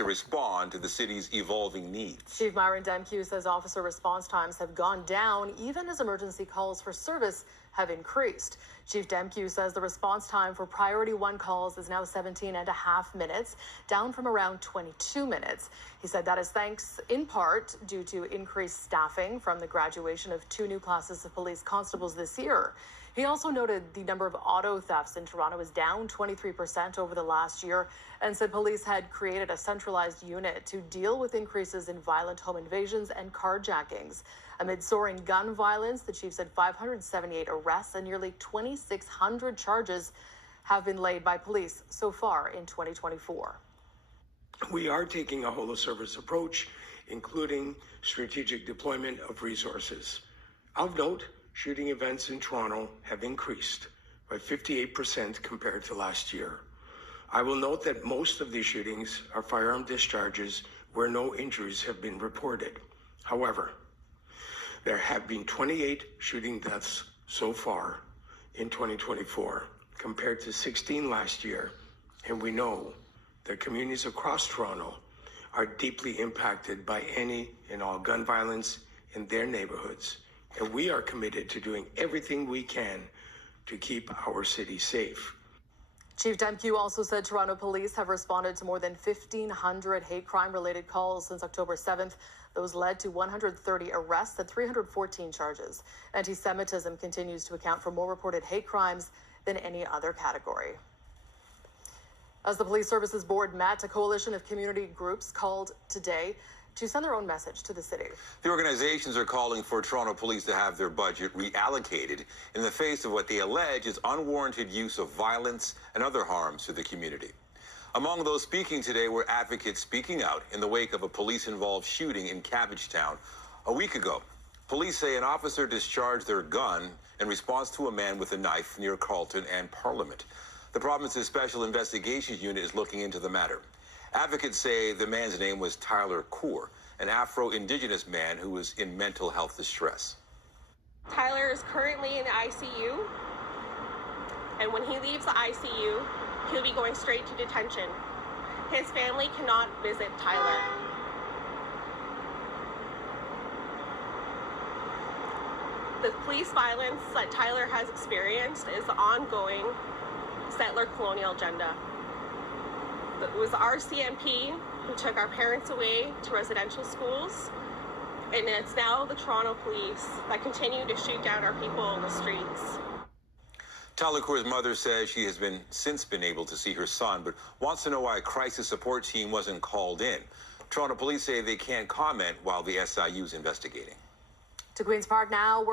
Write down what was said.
to respond to the city's evolving needs. Chief Myron Demkew says officer response times have gone down even as emergency calls for service have increased. Chief Demkew says the response time for Priority 1 calls is now 17.5 minutes, down from around 22 minutes. He said that is thanks in part due to increased staffing from the graduation of 2 new classes of police constables this year. He also noted the number of auto thefts in Toronto is down 23% over the last year and said police had created a centralized unit to deal with increases in violent home invasions and carjackings. Amid soaring gun violence, the chief said 578 arrests and nearly 2,600 charges have been laid by police so far in 2024. We are taking a whole-of-service approach, including strategic deployment of resources. Of note, shooting events in Toronto have increased by 58% compared to last year. I will note that most of these shootings are firearm discharges where no injuries have been reported. However, there have been 28 shooting deaths so far in 2024 compared to 16 last year, and we know that communities across Toronto are deeply impacted by any and all gun violence in their neighborhoods. And we are committed to doing everything we can to keep our city safe. Chief Demkew also said Toronto police have responded to more than 1,500 hate crime-related calls since October 7th. Those led to 130 arrests and 314 charges. Anti-Semitism continues to account for more reported hate crimes than any other category. As the Police Services Board met, a coalition of community groups called today to send their own message to the city. The organizations are calling for Toronto police to have their budget reallocated in the face of what they allege is unwarranted use of violence and other harms to the community. Among those speaking today were advocates speaking out in the wake of a police-involved shooting in Cabbagetown a week ago. Police say an officer discharged their gun in response to a man with a knife near Carlton and Parliament. The province's Special Investigations Unit is looking into the matter. Advocates say the man's name was Tylor Coore, an Afro-Indigenous man who was in mental health distress. Tylor is currently in the ICU, and when he leaves the ICU, he'll be going straight to detention. His family cannot visit Tylor. The police violence that Tylor has experienced is the ongoing settler colonial agenda. It was our CMP who took our parents away to residential schools, and it's now the Toronto police that continue to shoot down our people in the streets. Tylor Coore's mother says she has since been able to see her son, but wants to know why a crisis support team wasn't called in. Toronto police say they can't comment while the SIU is investigating. To Queen's Park now.